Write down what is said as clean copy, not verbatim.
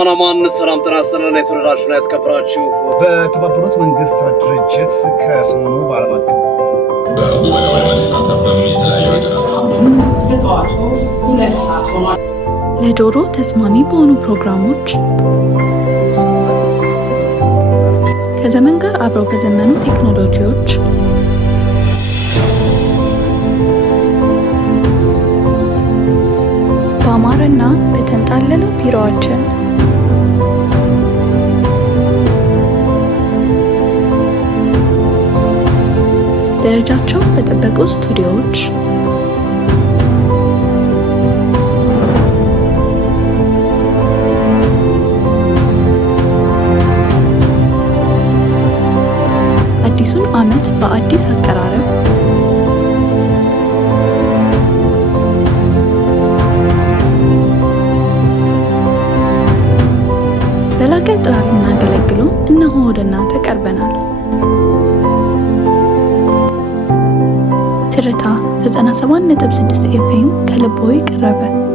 አናማን ሰላም ተራስተናል የተወደዳችሁና የተከበራችሁ በተባበሩት መንግስታት ድርጅት ከሰሞኑ በዓለም አቀፍ ለጆሮ ተስማሚ በሆኑ ፕሮግራሞች ከዘመን ጋር አብረው በዘመኑ ቴክኖሎጂዎች በአማረና በተንጣለለው ቢሮአችን ደረጃቸው በጠበቁ ስቱዲዮዎች አዲሱን ዓመት በአዲስ አቀራረብ በላቀ ጥራት ልናገለግሎ እነሆ ወደ እናንተ ቀርበናል። ትርታ 97.6 ኤፍኤም ከልቦ ቀረበ።